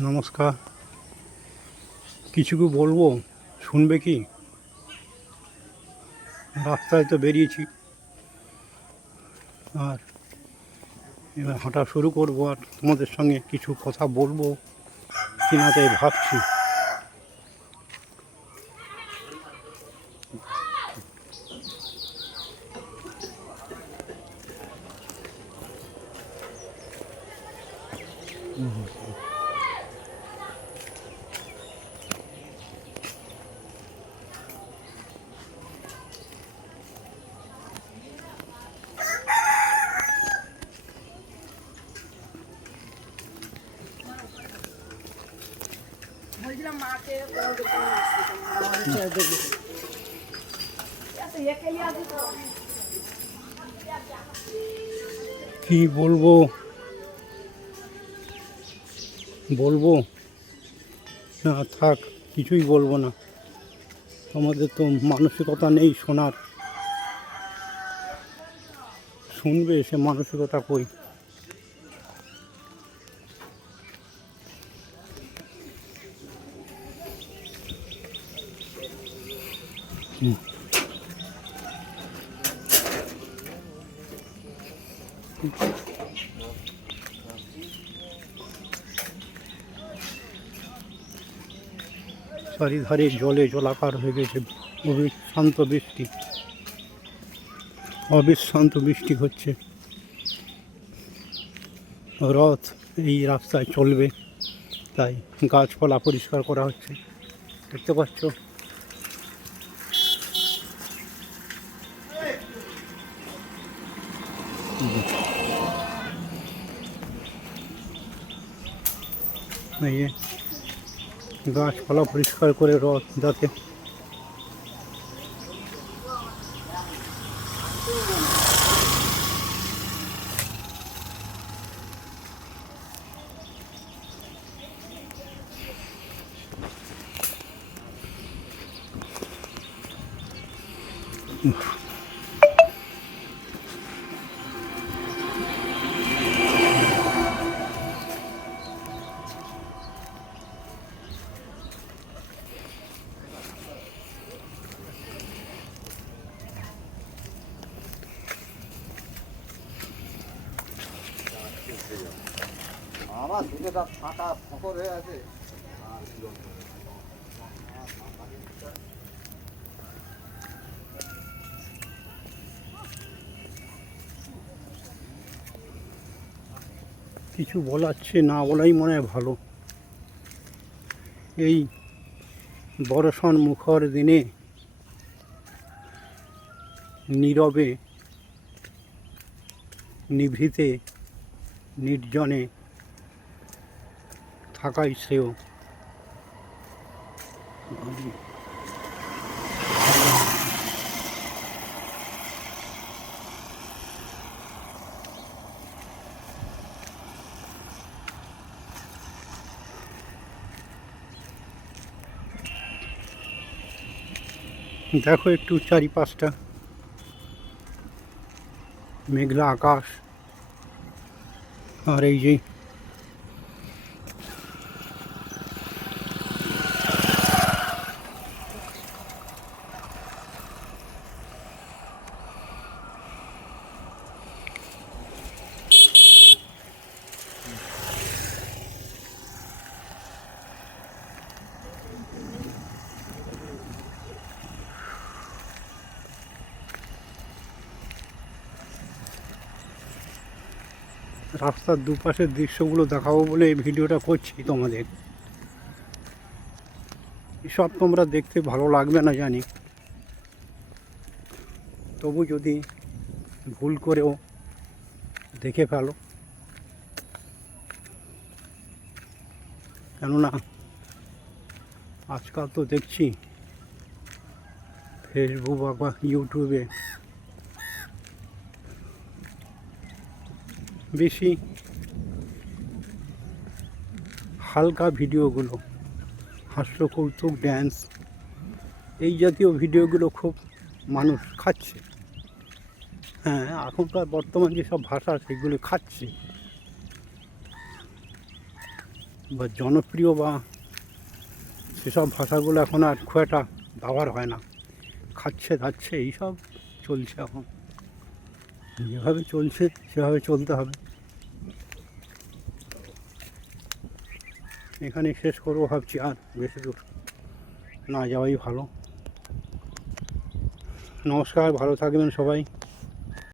নমস্কার। কিছু বলবো, শুনবে কি? রাস্তায় তো বেরিয়েছি, আর এবার হাঁটা শুরু করবো, আর তোমাদের সঙ্গে কিছু কথা বলবো কিনা তাই ভাবছি। কি বলবো বলবো না, থাক, কিছুই বলবো না। তোমাদের তো মানসিকতা নেই শোনার। শুনবে, সে মানসিকতা কই? চারিধারে জলে জলাকার হয়ে গেছে। অবিশ্রান্ত বৃষ্টি হচ্ছে। রথ এই রাস্তায় চলবে, তাই গাছপালা পরিষ্কার করা হচ্ছে, দেখতে পাচ্ছ। এই গাছপালা পরিষ্কার করে রথ যাতে আমার দুটোটা ফাঁকা ফকর হয়ে আছে। কিছু বলাচ্ছে না বলাই মনে হয় ভালো। এই বর্ষণ মুখর দিনে নীরবে নিভৃতে নির্জনে থাকাই শ্রেয়। দেখো একটু চারিপাশটা, মেঘলা আকাশ, আর এই যে রাস্তার দুপাশের দৃশ্যগুলো দেখাবো বলে এই ভিডিওটা করছি তোমাদের। এসব তোমরা দেখতে ভালো লাগবে না জানি, তবু যদি ভুল করেও দেখে ফেলো, কেননা আজকাল তো দেখছি ফেসবুক বা ইউটিউবে বেশি হালকা ভিডিওগুলো, হাস্য কৌতুক ড্যান্স, এই জাতীয় ভিডিওগুলো খুব মানুষ খাচ্ছে। হ্যাঁ, এখনকার বর্তমান যেসব ভাষা সেগুলো খাচ্ছে। বা জনপ্রিয় বা সেসব ভাষাগুলো এখন আর খুব একটা ব্যবহার হয় না। খাচ্ছে দাচ্ছে এইসব চলছে এখন। যেভাবে চলছে সেভাবে চলতে হবে। এখানে শেষ করবো ভাবছি, আর বেশি দূর না যাওয়াই ভালো। নমস্কার, ভালো থাকবেন সবাই।